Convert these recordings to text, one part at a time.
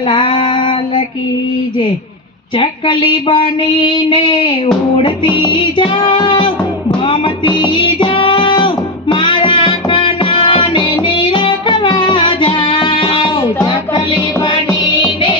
લાલ કી જય। ચકલી બનીને ઉડતી જાઉં, ભમતી જાઉં, મારા કાનાને નિરખવા જાઉં। ચકલી બનીને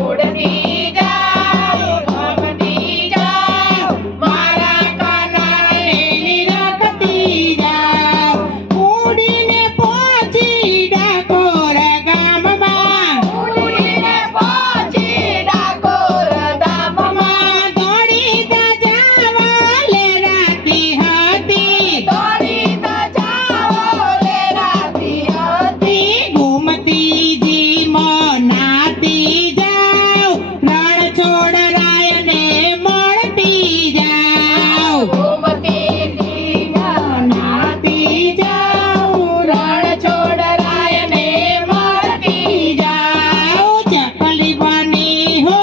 ઉડતી જાઉં, ભમતી જાઉં, મારા કાનાને નિરખતી જાઉં। ઉડીને પહોંચી ડાકોર ગામમાં, ઉડીને પહોંચી ડાકોર ગામમાં, દોડી તો જાવા લેરાતી હતી, દોડી તો જાવા લેરાતી હતી। ઘૂમતીજી મનાતી જાઉં, રણછોડરાયને મળતી જાઉં। ઘૂમતીજી મનાતી જાઉં, રણછોડરાયને મળતી જાઉં। ચકલી બની હો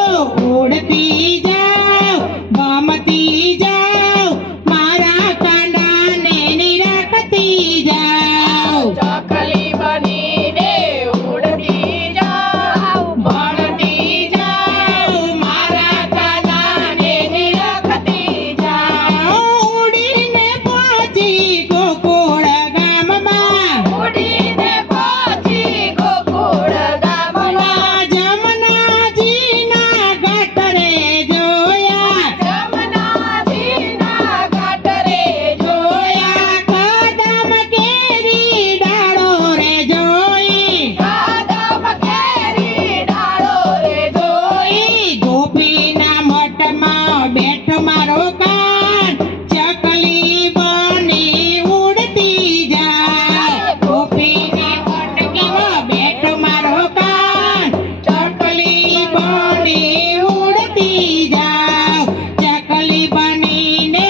ઉડતી જાઉં, ભમતી જાઉં, મારા કાંડાને નિરખતી જાઉં। ચકલી બનીને ઉડતી જાઉં, ભણતી જાઉં, મારા કાનાને નિરખતી જાઉં। ઉડીને પહોંચી ગોકુળ ગામમાં, ઉડીને પહોંચી ગોકુળ ગામમાં, જમનાજીના ઘાટ રે જોયા, જમનાજીના ઘાટ રે જોયા। કદમ કેરી ડાળો રે જોઈ, કદમ કેરી ડાળો રે જોઈ। ગોપીના મઠમાં બેઠો મારો કાન, ચકલી બની ઉડતી જાય। ગોપીના મઠમાં બેઠો મારો કાન, ચકલી બની ઉડતી જાઉં। ચકલી બનીને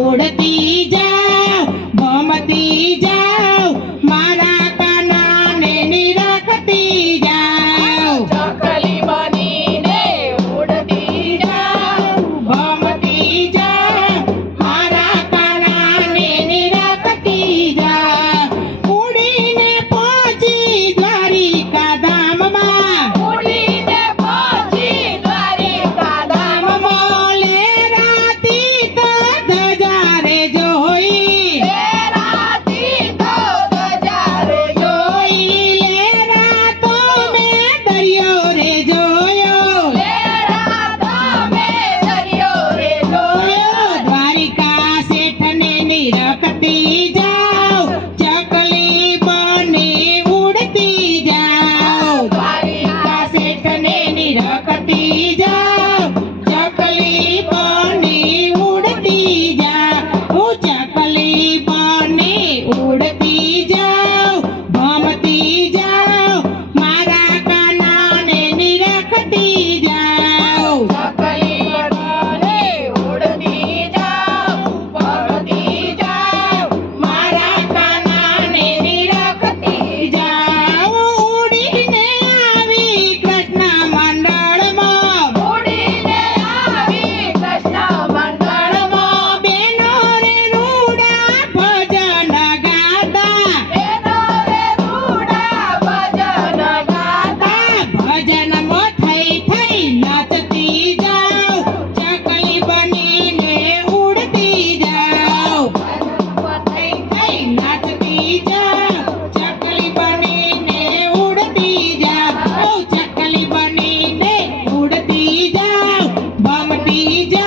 ઉડતી જાઉં, ભમતી જાઉં, મારા કાનાને નિરખતી જાઉં। ચકલી બનીને ઉડતી જાઉં, ભમતી જાઉં, મારા કાનાને નિરખતી જાઉં। ઉડીને પહોંચી દ્વારિકા ધામમાં, ઉડીને પહોંચી દ્વારિકા ધામમાં, લેરાતી તો ધજા રે જોઈ, લેરાતી તો ધજા રે જોઈ। લેરાતો મેં દરિયો રે જોયો, લેરાતો મેં દરિયો રે જોયો। દ્વારિકા શેઠને નિરખતી જાઉં, ચકલી બની ઉડતી જાઉં। દ્વારિકા શેઠને નિરખતી જાઉં, ચકલી બની ઉડતી જાઉં। ચકલી બની ઉડતી જાઉં, ભમતી જાઉં, મારા કાનાને નિરખતી જાઉં। ચકલી બની ઉડતી જાઉં, ભમતી જાઉં, મારા કાનાને નિરખતી જાઉં। ઉડીને આવી કૃષ્ણ મંડળમાં, ઉડીને આવી કૃષ્ણ મંડળમાં, બેનો રે રૂડા ભજન ગાતા, બેનો રે રૂડા ભજન ગાતા। ભજનમાં થઈ થઈ નાચતી જાઉં, ચકલી બનીને ઉડતી જાઉં। ભજનમાં થઈ થઈ નાચતી જાઉં, ચકલી બનીને ઉડતી જાઉં। ચકલી બનીને ઉડતી જાઉં, ભમતી જાઉં।